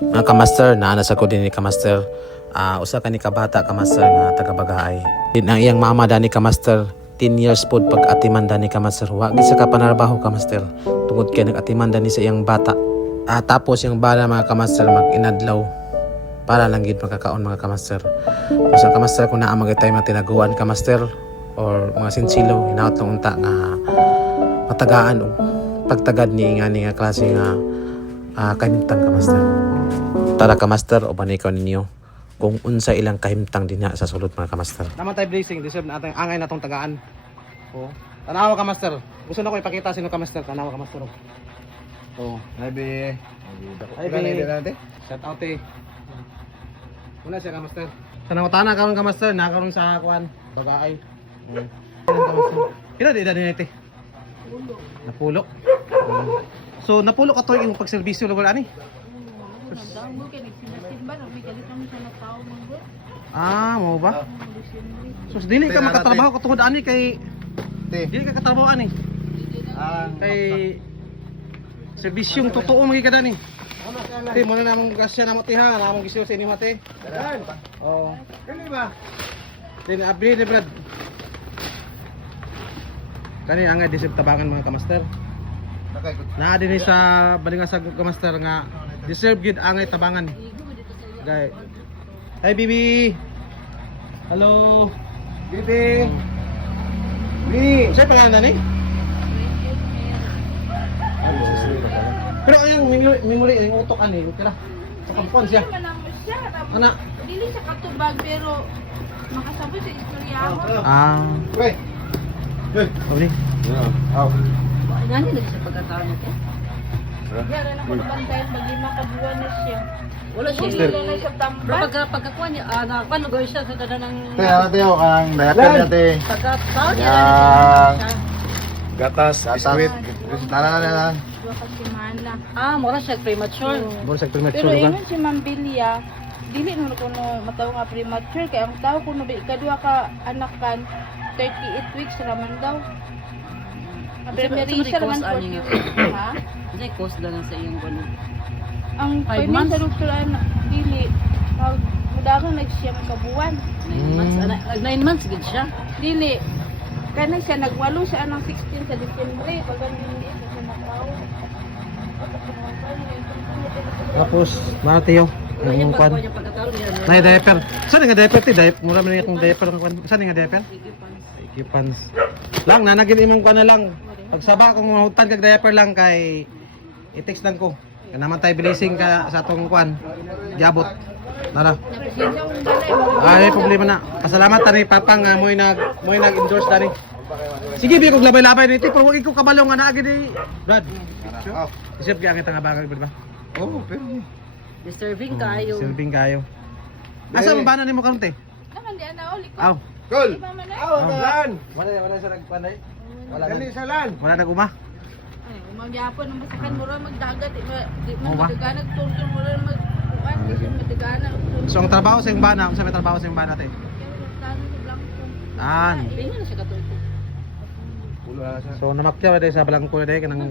Mga kamaster, naana sa ko din ni kamaster. Usa ka ni kabata kamaster nga taga-Bagaay. Din ang iyang mama dani kamaster 10 years pod pag atiman dani kamaster. Wa gid sa kapanarbaho kamaster. Tungod kay nag-atiman dani sa iyang bata. Tapos yung bala mga kamaster mag-inadlaw para lang gid makakaon mga kamaster. Usa kamaster kung naa magitay matinaguan kamaster or mga sinsilaw hinaot lang unta nga matagaan og pagtagad ni nga klase nga kahimtang kamaster. Tara kamaster o panikaw ninyo kung unsa ilang kahimtang din sa sulod mga kamaster. Naman tayo blessing, deserve na atong angay natong tagaan. Oh. Tanawa ka master. Gusto na ko ipakita sino ka master. Tanawa ka master. Oh, Maybe. Maybe. Shout out eh. Una siya ka master. Tanawa karon ka master, nakaroon sa kuan, Bagaay. Pila di dali nite? Napulo. So napulo ka to yung pagserbisyo lugar ani? Mo ba? So dili ka makatrabaho katungod ani kay dili ka katrabaho ani. Kay serbisyong totoo magi kada ni. Ti mo na namong gasya na mo ti ha, namong gisyo sa inyo mate. Oh. Kani ba? Din abri ni brad. Kani ang disip tabangan mga kamaster. Naa din sa balingasag kamaster nga deserve gid angay tabangan. Gay. Hi Bibi. Hello. Bibi. Bibi. Siya pangalan ni? Pero yung memori yung utok ani, kira. Sa kampon siya. Ana. Dili siya katubag pero makasabi sa istorya ako. Pre. Sorry. Gani lagi sa pagkataon nito. Yara na ko bantayan pag 5 ka buwan na siya. Wala siya na sa tambal. Pagkakuha niya paano gawin siya sa tada ng Tayo ang diaper natin. pagkataon niya. Yang gatas, biskuit. Nana. 2 ka semana. Mura siya premature. Boro sa Pero premature ka. ingon si Ma'am Bilia, dili mo kuno mataw nga premature kay ang tao kuno ikadua ka anak kan 38 weeks raman daw. Ang primary siya raman 40. Ha? Kasi cost lang sa iyong gano'n. Ang 5 pwede months? sa doktor ay dili pag mudagan nagsiyang kabuwan. 9 months. 9 months gid siya. Dili. Kana siya nagwalo siya ng 16 sa Disyembre pag hindi siya nakaw. Tapos Mateo, Wala yung niya kwan. pagkuha niya pagkataon niya. Nay diaper. Saan nga diaper ti? Mura man itong diaper ng kwan. Saan nga diaper? Ikipans. Lang nanagin imong kwan na lang. Pagsaba kung mahutan kag diaper lang kay i-text lang ko. Kanaman tayo blessing ka sa atong kwan. Diabot. Tara. Napresensya kong balay. Ay, problema na. Pasalamat tani papang mo'y nag-endorse tani. Sige, biya kog labay-labay nito, pero wag ko kabalo nga naa gid Brad. Isip gyud kita nga bagay ba? Oh, pero Disturbing kayo. Silbing kayo. Asa man bana nimo karon te? Naman di ana oli ko. Aw. Gol. Di ba man Lan. Wala sa nagpanay. Dali sa lan. Wala naguma. ay umagyapon ang basakan mura magdagat di Oo ba? man magdaganag tuntun mura magkuan di siya magdaganag. So ang trabaho sa iyong bana, unsa may trabaho sa iyong bana te? Tingnan na siya katuto. So namakyaw dai sa balangko dai kanang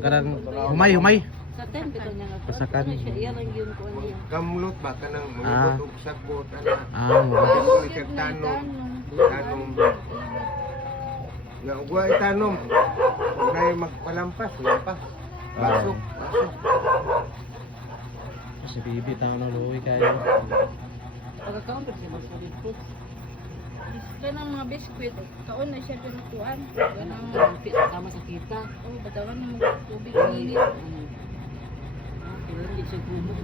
humay. Sa 10 bitaw niya nga. Pasakan. Siya iya lang yun ko niya. Kamulot ba kanang Ah. mulot og sagbot ana. Wala. Tanom. Nga ugwa itanom. Kay magpalampas, lampas. Basok. Si Bibi tao na luoy kayo. Pagkakaon pa siya magsalit po. Ganang mga biskwit, kaon na siya pinukuan. Ganang Tama sa kita. batawan ng mga tubig init. Pero hindi siya gumot.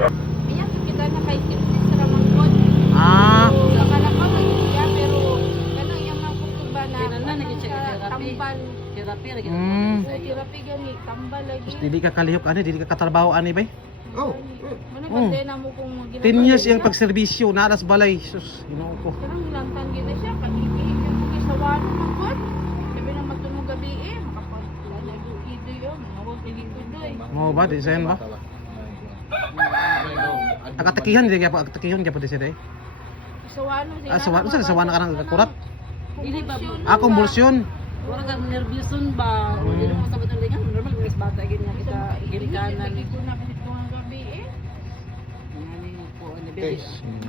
Kaya kita na kay Tipsis sa Ramangkot. Nakalakaw na siya pero ganang yung mga kutuba na Kailan na naging siya sa therapy? tambal. Therapy lagi Mm. na So therapy gani, tambal lagi. Dili ka kalihok ani, dili ka katrabaho ani bay. Oh. Muna ba na mo kung 10 years yung pagserbisyo naras balay. Sus, Ginoo ko. Karang nilantan gina siya, kanibihig yung kukisawan ng kot. Sabi na matunog gabi makapagpuan na ido yun, nawag nagigudoy. Mo ba di sayon ba? Akatakihan di kaya akatakihan kaya pud siya dai. Isawano siya. Sawan unsa sawan ka nang kurat? Dili ba? Konvulsyon. Wala ka nervouson ba? Hindi mo sabot ang lingan. Normal, mas bata gid nga kita girikanan. Lagi ko na kasi kung ang gabi Te,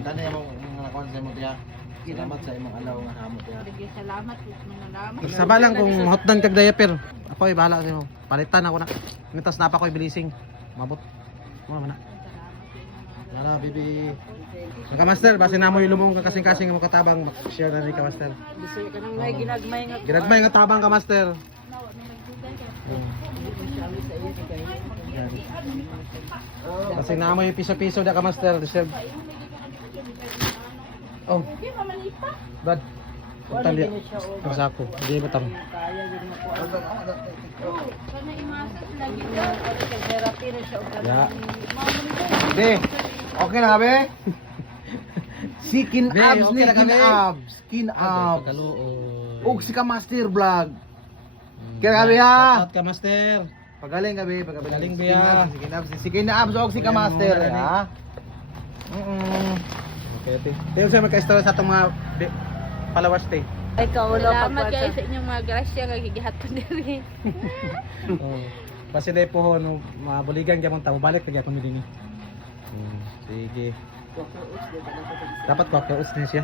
tani mo mga nakon sa mo tiya. Salamat sa imong alaw nga hamo tiya. Sige, salamat po manalamat. Magsaba lang kung hotdan kag diaper. Ako ay bahala sa imo. Palitan ako na. Mitas na pa ko bilising. Mabot. Mo man na. Wala, bibi. Mga master, base na mo yung lumong kasing-kasing mo katabang, mag-share na rin ka master. Bisaya ka nang may ginagmay nga. Ginagmay nga tabang ka master. Kasi na mo yung piso-piso na ka master, deserve. Oh, Brad. Puntan dia. Ang sako. Hindi ba tamo? Kana imasas lagi daw. Therapy na siya. Ya. Be, okay na be? Skin Be, abs okay ni na ka, skin be? abs. Skin abs. Pagkaluoy. Ug si ka master vlog. Kaya gabi ha. Shoutout ka master. Pagaling gabi, Pagaling, be, Skin ha. abs, skin abs, skin abs og si ka Ayan, master mga ha. Okay, te. Tayo sa magka-story sa itong mga followers, te. Ay, kaulo Salamat guys sa inyong mga grasya nga gigihat ko diri. Oh. Kasi dahil po, no, mabuligan ka mong tao, balik ka kung midini. Sige. Dapat kwakaus na siya.